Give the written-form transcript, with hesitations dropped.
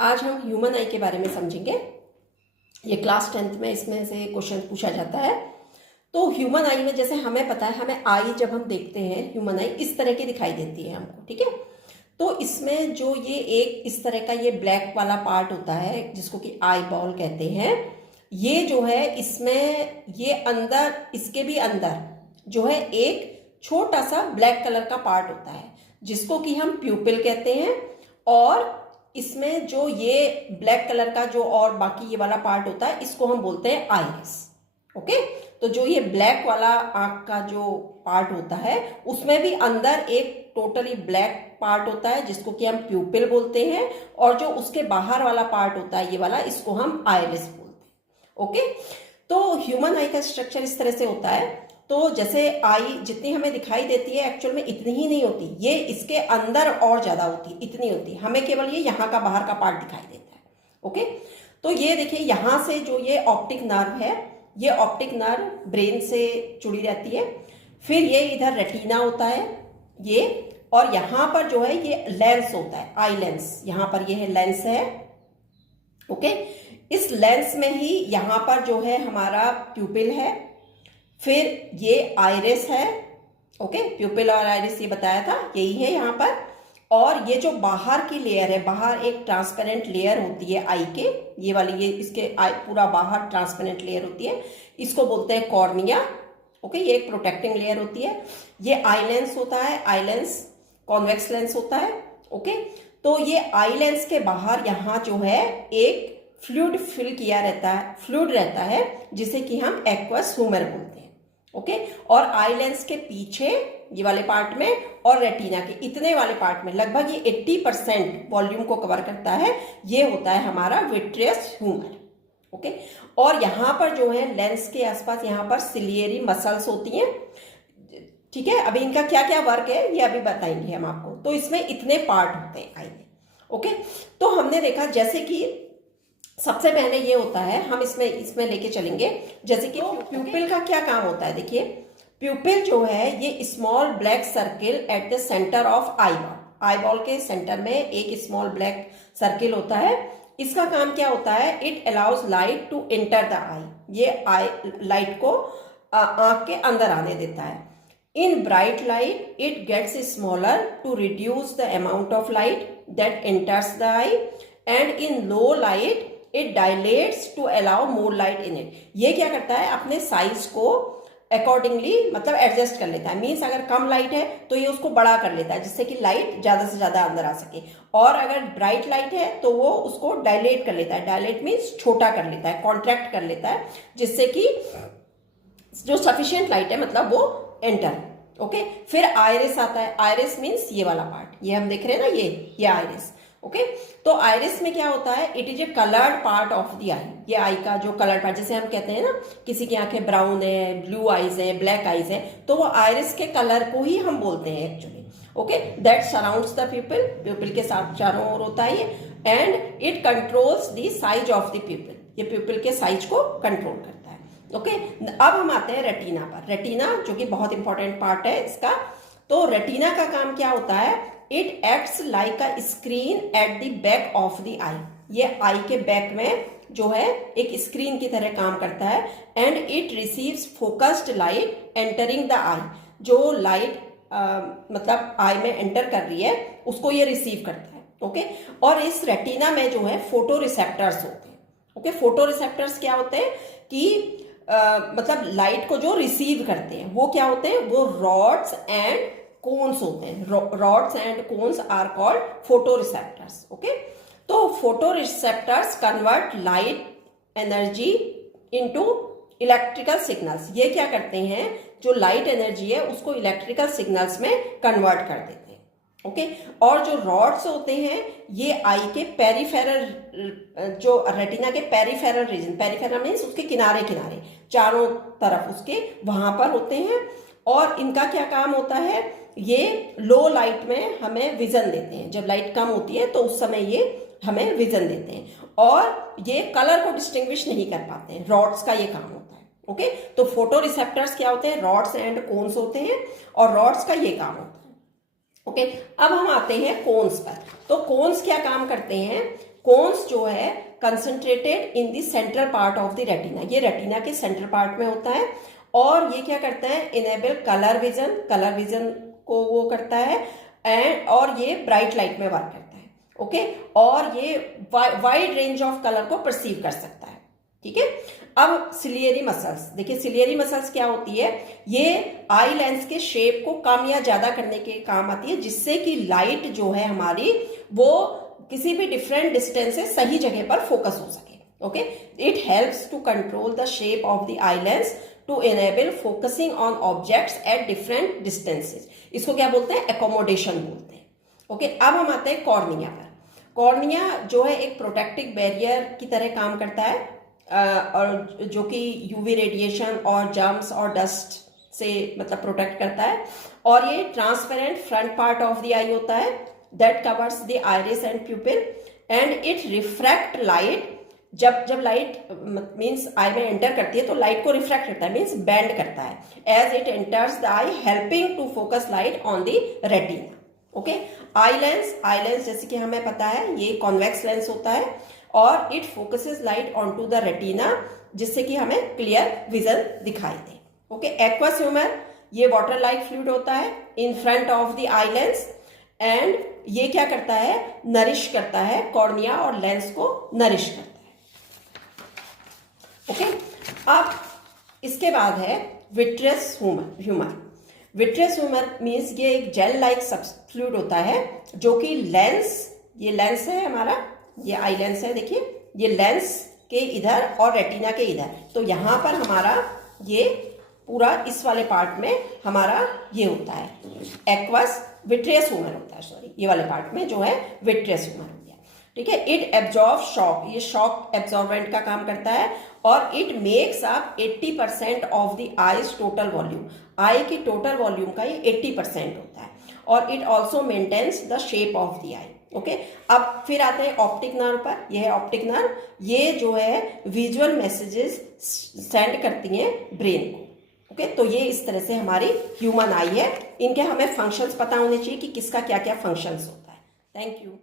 आज हम ह्यूमन आई के बारे में समझेंगे। ये क्लास 10th में इसमें से क्वेश्चन पूछा जाता है। तो ह्यूमन आई में जैसे हमें पता है, हमें आई जब हम देखते हैं ह्यूमन आई इस तरह की दिखाई देती है हमको, ठीक है। तो इसमें जो ये एक इस तरह का ये ब्लैक वाला पार्ट होता है जिसको कि आई बॉल कहते हैं, ये जो है इसमें ये अंदर, इसके भी अंदर जो है एक छोटा सा ब्लैक कलर का पार्ट होता है जिसको कि हम प्यूपिल कहते हैं। और इसमें जो ये ब्लैक कलर का जो और बाकी ये वाला पार्ट होता है इसको हम बोलते हैं आइरिस। ओके, तो जो ये ब्लैक वाला आंख का जो पार्ट होता है उसमें भी अंदर एक टोटली ब्लैक पार्ट होता है जिसको कि हम प्यूपिल बोलते हैं, और जो उसके बाहर वाला पार्ट होता है ये वाला, इसको हम आइरिस बोलते हैं। ओके, तो ह्यूमन आई का स्ट्रक्चर इस तरह से होता है। तो जैसे आई जितनी हमें दिखाई देती है एक्चुअल में इतनी ही नहीं होती, ये इसके अंदर और ज्यादा होती, इतनी होती, हमें केवल ये यहाँ का बाहर का पार्ट दिखाई देता है। ओके, तो ये देखिए यहाँ से जो ये ऑप्टिक नर्व है, ये ऑप्टिक नर्व ब्रेन से जुड़ी रहती है। फिर ये इधर रेटिना होता है ये, और यहाँ पर जो है ये लेंस होता है, आई लेंस, यहाँ पर ये है लेंस है। ओके, इस लेंस में ही यहाँ पर जो है हमारा प्यूपिल है, फिर ये आइरिस है। ओके, प्यूपिल और आइरिस ये बताया था, यही है यहाँ पर। और ये जो बाहर की लेयर है, बाहर एक ट्रांसपेरेंट लेयर होती है आई के, ये वाली, ये इसके आई पूरा बाहर ट्रांसपेरेंट लेयर होती है, इसको बोलते हैं कॉर्निया। ओके, ये एक प्रोटेक्टिंग लेयर होती है। ये आई लेंस होता है, आई लेंस कॉन्वेक्स लेंस होता है। ओके, तो ये आई लेंस के बाहर यहाँ जो है एक फ्लूइड फिल किया रहता है, फ्लूइड रहता है जिसे कि हम एक्वस ह्यूमर बोलते हैं। ओके, और आई लेंस के पीछे ये वाले पार्ट में और रेटिना के इतने वाले पार्ट में लगभग ये 80% वॉल्यूम को कवर करता है, ये होता है हमारा विट्रियस ह्यूमर। ओके, और यहाँ पर जो है लेंस के आसपास यहाँ पर सिलियरी मसल्स होती हैं, ठीक है। अभी इनका क्या क्या वर्क है ये अभी बताएंगे हम आपको। तो इसमें इतने पार्ट होते हैं आई में। ओके, तो हमने देखा जैसे कि सबसे पहले ये होता है, हम इसमें लेके चलेंगे जैसे कि प्यूपिल का क्या काम होता है। देखिए, प्यूपिल जो है ये small black circle at the centre of eye ball, eye ball के सेंटर में एक स्मॉल ब्लैक सर्किल होता है। इसका काम क्या होता है, it allows light to enter the eye, ये आई लाइट को आंख के अंदर आने देता है। In bright light it gets smaller to reduce the amount of light that enters the eye, and in low light it dilates to allow more light in it. ये क्या करता है, अपने साइज को अकॉर्डिंगली मतलब एडजस्ट कर लेता है। मीन्स अगर कम लाइट है तो ये उसको बड़ा कर लेता है जिससे कि लाइट ज्यादा से ज्यादा अंदर आ सके, और अगर ब्राइट लाइट है तो वो उसको डायलेट कर लेता है। डायलेट मीन्स छोटा कर लेता है, कॉन्ट्रैक्ट कर लेता है, जिससे कि जो सफिशियंट लाइट है मतलब वो एंटर। ओके, फिर आइरिस आता है। आइरिस मीन्स ये वाला पार्ट, ये हम देख रहे हैं ना, ये आइरिस। ओके, तो आइरिस में क्या होता है, it is a coloured part of the eye. ये आई का जो कलर्ड पार्ट, जैसे हम कहते हैं ना किसी की आंखें ब्राउन है, ब्लू आईज है, ब्लैक आईज है, तो वो आइरिस के कलर को ही हम बोलते हैं actually. Okay, that surrounds the प्यूपिल, प्यूपिल के साथ चारों ओर होता है, and it controls the size of the प्यूपिल, ये प्यूपिल के साइज को कंट्रोल करता है। ओके, अब हम आते हैं रेटिना पर। रेटिना जो कि बहुत इंपॉर्टेंट पार्ट है इसका। तो रेटिना का काम क्या होता है, it acts like a screen at the back of the eye, ये आई के बैक में जो है एक स्क्रीन की तरह काम करता है। And it receives focused light entering the eye, जो लाइट मतलब आई में एंटर कर रही है उसको ये रिसीव करता है। ओके, और इस रेटिना में जो है फोटो रिसेप्टर्स होते हैं। ओके, फोटो रिसेप्टर्स क्या होते हैं कि मतलब लाइट को जो रिसीव करते हैं वो क्या होते हैं, वो रॉड्स एंड कोन्स होते हैं। Rods and cones are called photoreceptors. Okay, तो photoreceptors convert light energy into electrical signals. ये क्या करते हैं, जो लाइट एनर्जी है उसको इलेक्ट्रिकल सिग्नल्स में कन्वर्ट कर देते हैं। ओके, और जो रॉड्स होते हैं ये आई के पेरिफेरल, जो रेटिना के पेरिफेरल रीजन, पेरिफेरल मीन्स उसके किनारे किनारे चारों तरफ उसके वहां पर होते हैं। और इनका क्या काम होता है, ये लो लाइट में हमें विजन देते हैं। जब लाइट कम होती है तो उस समय ये हमें विजन देते हैं, और ये कलर को डिस्टिंग्विश नहीं कर पाते हैं। रॉड्स का ये काम होता है। ओके, तो फोटो रिसेप्टर्स क्या होते हैं, रॉड्स एंड कोन्स होते हैं, और रॉड्स का ये काम होता है। ओके, अब हम आते हैं कोन्स पर। तो कोन्स क्या काम करते हैं कोन्स जो है concentrated in the central part of the retina, ये रेटिना के सेंट्रल पार्ट में होता है और ये क्या करता है, इनेबल कलर विजन को वो करता है एंड और ये ब्राइट लाइट में वर्क करता है, ओके, और ये वाइड रेंज ऑफ कलर को परसीव कर सकता है, ठीक है। अब सिलियरी मसल्स देखिए, सिलियरी मसल्स क्या होती है, ये आई लेंस के शेप को कम या ज्यादा करने के काम आती है, जिससे कि लाइट जो है हमारी वो किसी भी डिफरेंट डिस्टेंस से सही जगह पर फोकस हो सके, okay. It helps to control the shape of the eye lens to enable focusing on objects at different distances. इसको क्या बोलते हैं, एकोमोडेशन बोलते हैं, ओके। अब हम आते हैं कॉर्निया पर। कॉर्निया जो है एक प्रोटेक्टिव बैरियर की तरह काम करता है और जो कि यूवी रेडिएशन और जर्म्स और डस्ट से मतलब प्रोटेक्ट करता है, और ये transparent front part of the eye होता है that covers the iris and pupil and it refract light. जब लाइट मीन्स आई में एंटर करती है तो लाइट को रिफ्रैक्ट करता है, मीन्स बेंड करता है as it enters the eye, helping to focus light on the retina, okay. Eye lens जैसे कि हमें पता है ये कॉन्वेक्स लेंस होता है और it focuses light on to the retina, जिससे कि हमें क्लियर विजन दिखाई दे, ओके। एक्वस ह्यूमर ये वाटर लाइक फ्लूइड होता है in front of the eye lens and ये क्या करता है, नरिश करता है कॉर्निया और लेंस को नरिश करता है, ओके। अब इसके बाद है vitreous humour. Vitreous humour means ये एक जेल लाइक फ्लूइड होता है जो कि ये लेंस है हमारा, ये आई लेंस है, देखिए ये लेंस के इधर और रेटिना के इधर, तो यहां पर हमारा ये पूरा इस वाले पार्ट में हमारा ये होता है एक्वस विट्रियस ह्यूमर होता है, सॉरी ये वाले पार्ट में जो है विट्रियस ह्यूमर हो गया, ठीक है। इट एब्जॉर्ब शॉक, ये शॉक एब्जॉर्बेंट का काम करता है और it makes up 80% of the eye's total volume, eye की टोटल वॉल्यूम का ये 80% होता है और it also maintains the shape of the eye, okay. अब फिर आते हैं ऑप्टिक नर्व पर। यह है ऑप्टिक नर्व, ये जो है विजुअल मैसेजेस सेंड करती हैं ब्रेन को, ओके। तो ये इस तरह से हमारी ह्यूमन आई है, इनके हमें फंक्शंस पता होने चाहिए कि किसका क्या क्या फंक्शंस होता है। Thank you.